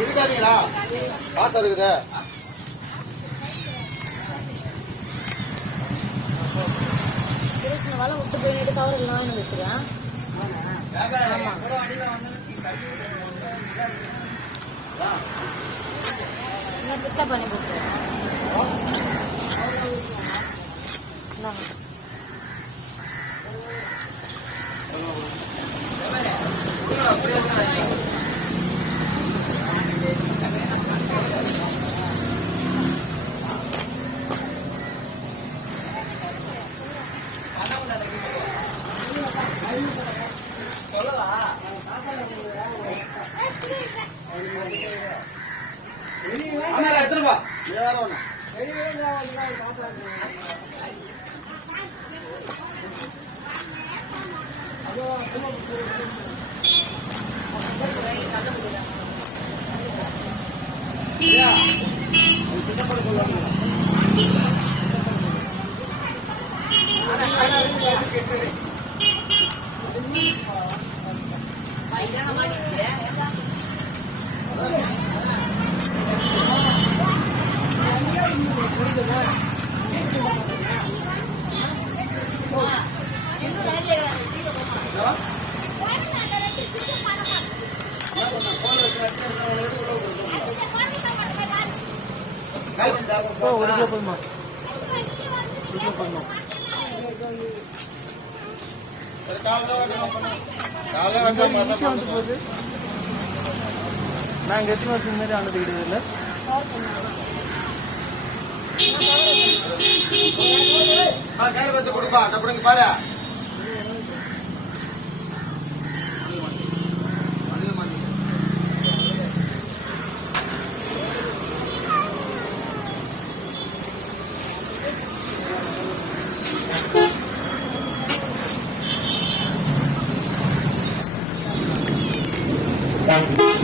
இருக்காதீங்களா காசு இருக்குது வலை விட்டு போயிட்டு கவர் இல்லாமல் வச்சுருக்கேன். இன்னும் பித்த பண்ணி போட்டுருவேன். எத்தனைப்பா வேற ஒண்ணு சின்னப்பட சொல்லுவாங்க நான் கெஸ்ட் மார்க் மாதிரி அனுப்பிக்கிட்டு இல்லை கொடுப்பா டப்புடுங்க பாரு Thank you.